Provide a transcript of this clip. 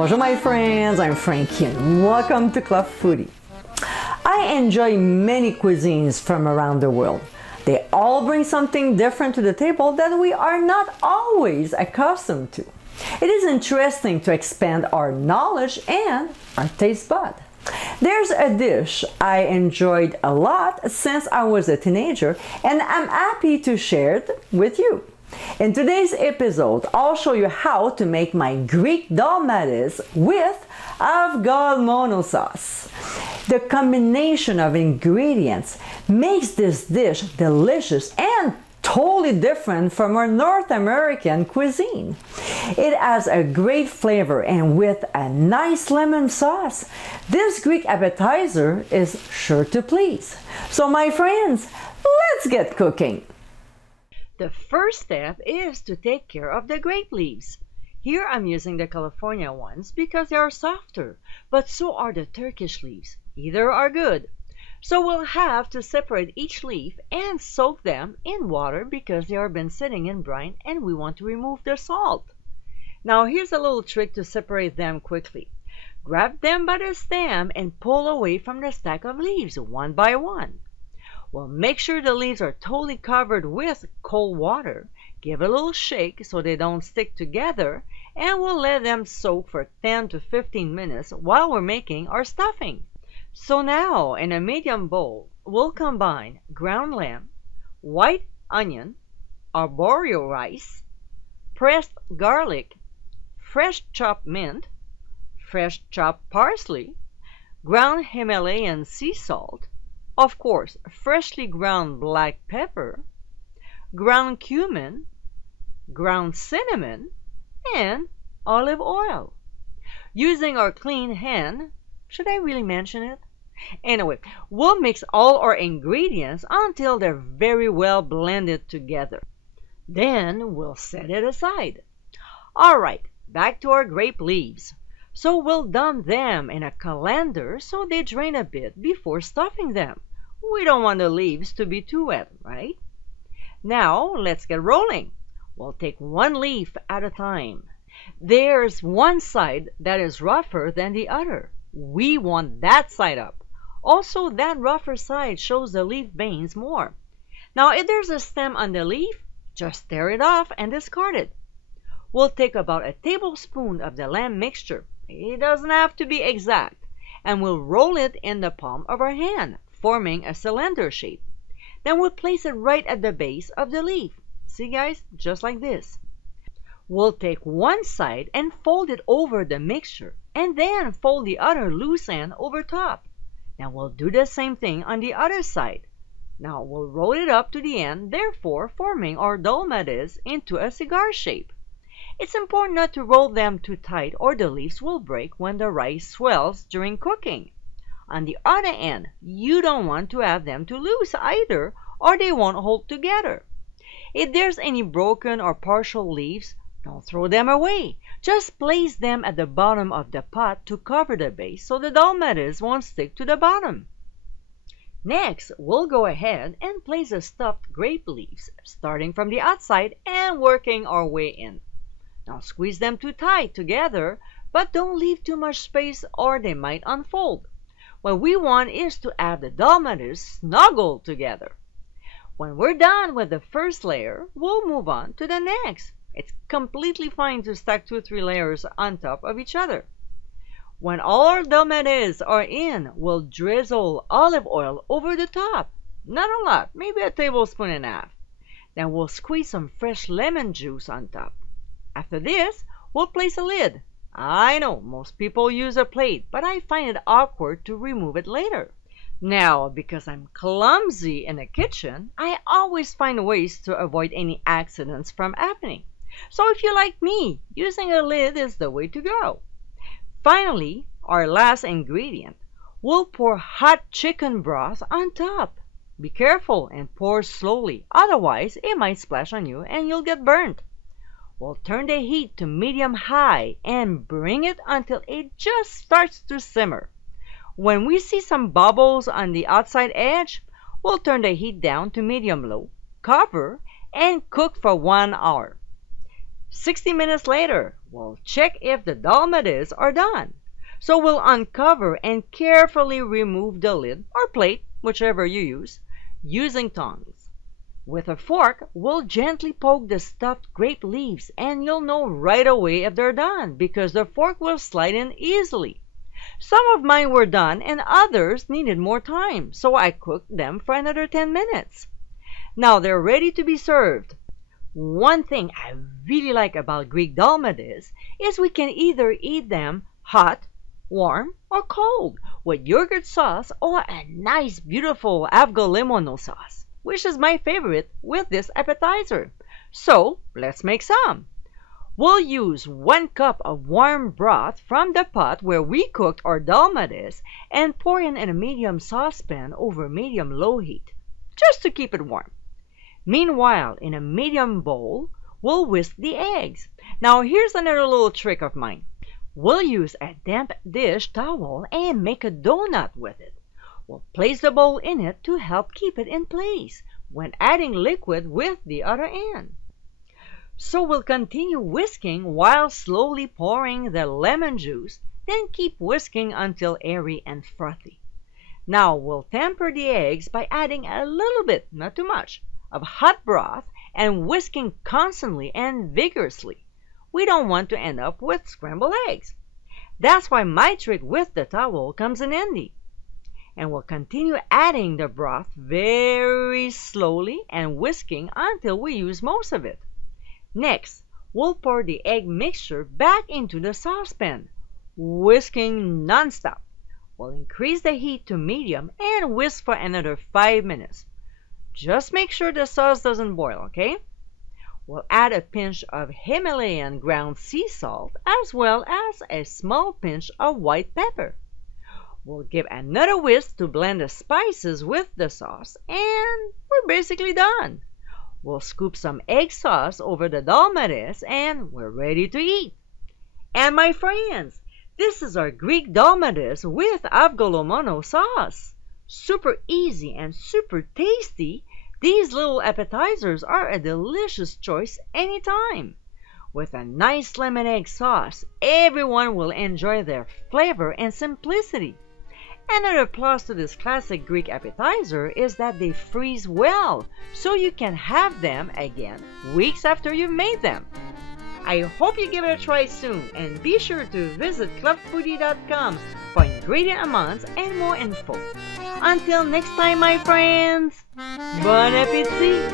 Bonjour my friends, I'm Frankie and welcome to Club Foodie. I enjoy many cuisines from around the world. They all bring something different to the table that we are not always accustomed to. It is interesting to expand our knowledge and our taste bud. There's a dish I enjoyed a lot since I was a teenager and I'm happy to share it with you. In today's episode, I'll show you how to make my Greek Dolmades with Avgolemono Sauce. The combination of ingredients makes this dish delicious and totally different from our North American cuisine. It has a great flavor and with a nice lemon sauce, this Greek appetizer is sure to please. So my friends, let's get cooking. The first step is to take care of the grape leaves. Here I'm using the California ones because they are softer, but so are the Turkish leaves. Either are good. So we'll have to separate each leaf and soak them in water because they have been sitting in brine and we want to remove the salt. Now here's a little trick to separate them quickly. Grab them by the stem and pull away from the stack of leaves one by one. Well, make sure the leaves are totally covered with cold water. Give a little shake so they don't stick together, and we'll let them soak for 10 to 15 minutes while we're making our stuffing. So now, in a medium bowl, we'll combine ground lamb, white onion, arborio rice, pressed garlic, fresh chopped mint, fresh chopped parsley, ground Himalayan sea salt, of course, freshly ground black pepper, ground cumin, ground cinnamon, and olive oil. Using our clean hand, should I really mention it? Anyway, we'll mix all our ingredients until they're very well blended together. Then we'll set it aside. Alright, back to our grape leaves. So we'll dump them in a colander so they drain a bit before stuffing them. We don't want the leaves to be too wet, right? Now, let's get rolling. We'll take one leaf at a time. There's one side that is rougher than the other. We want that side up. Also, that rougher side shows the leaf veins more. Now, if there's a stem on the leaf, just tear it off and discard it. We'll take about a tablespoon of the lamb mixture. It doesn't have to be exact. And we'll roll it in the palm of our hand, forming a cylinder shape. Then we'll place it right at the base of the leaf. See guys, just like this. We'll take one side and fold it over the mixture and then fold the other loose end over top. Now we'll do the same thing on the other side. Now we'll roll it up to the end, therefore forming our dolmades into a cigar shape. It's important not to roll them too tight or the leaves will break when the rice swells during cooking. On the other end, you don't want to have them too loose either, or they won't hold together. If there's any broken or partial leaves, don't throw them away. Just place them at the bottom of the pot to cover the base so the dolmades won't stick to the bottom. Next, we'll go ahead and place the stuffed grape leaves, starting from the outside and working our way in. Now squeeze them too tight together, but don't leave too much space or they might unfold. What we want is to have the dolmades snuggled together. When we're done with the first layer, we'll move on to the next. It's completely fine to stack 2 or 3 layers on top of each other. When all our dolmades are in, we'll drizzle olive oil over the top. Not a lot, maybe a tablespoon and a half. Then we'll squeeze some fresh lemon juice on top. After this, we'll place a lid. I know, most people use a plate, but I find it awkward to remove it later. Now, because I'm clumsy in the kitchen, I always find ways to avoid any accidents from happening. So if you're like me, using a lid is the way to go. Finally, our last ingredient. We'll pour hot chicken broth on top. Be careful and pour slowly, otherwise it might splash on you and you'll get burnt. We'll turn the heat to medium-high and bring it until it just starts to simmer. When we see some bubbles on the outside edge, we'll turn the heat down to medium-low, cover, and cook for 1 hour. 60 minutes later, we'll check if the dolmades are done. So we'll uncover and carefully remove the lid or plate, whichever you use, using tongs. With a fork, we'll gently poke the stuffed grape leaves and you'll know right away if they're done because the fork will slide in easily. Some of mine were done and others needed more time, so I cooked them for another 10 minutes. Now they're ready to be served. One thing I really like about Greek Dolmades is we can either eat them hot, warm, or cold with yogurt sauce or a nice beautiful Avgolemono sauce, which is my favorite with this appetizer. So let's make some. We'll use 1 cup of warm broth from the pot where we cooked our dolmades and pour in a medium saucepan over medium-low heat, just to keep it warm. Meanwhile, in a medium bowl, we'll whisk the eggs. Now here's another little trick of mine. We'll use a damp dish towel and make a donut with it. We'll place the bowl in it to help keep it in place when adding liquid with the other end. So we'll continue whisking while slowly pouring the lemon juice, then keep whisking until airy and frothy. Now we'll temper the eggs by adding a little bit, not too much, of hot broth and whisking constantly and vigorously. We don't want to end up with scrambled eggs. That's why my trick with the towel comes in handy. And we'll continue adding the broth very slowly and whisking until we use most of it. Next, we'll pour the egg mixture back into the saucepan, whisking non-stop. We'll increase the heat to medium and whisk for another 5 minutes. Just make sure the sauce doesn't boil, okay? We'll add a pinch of Himalayan ground sea salt as well as a small pinch of white pepper. We'll give another whisk to blend the spices with the sauce and we're basically done. We'll scoop some egg sauce over the dolmades and we're ready to eat. And my friends, this is our Greek Dolmades with Avgolemono Sauce. Super easy and super tasty, these little appetizers are a delicious choice anytime. With a nice lemon egg sauce, everyone will enjoy their flavor and simplicity. Another plus to this classic Greek appetizer is that they freeze well, so you can have them again weeks after you've made them. I hope you give it a try soon, and be sure to visit clubfoodie.com for ingredient amounts and more info. Until next time, my friends, bon appétit!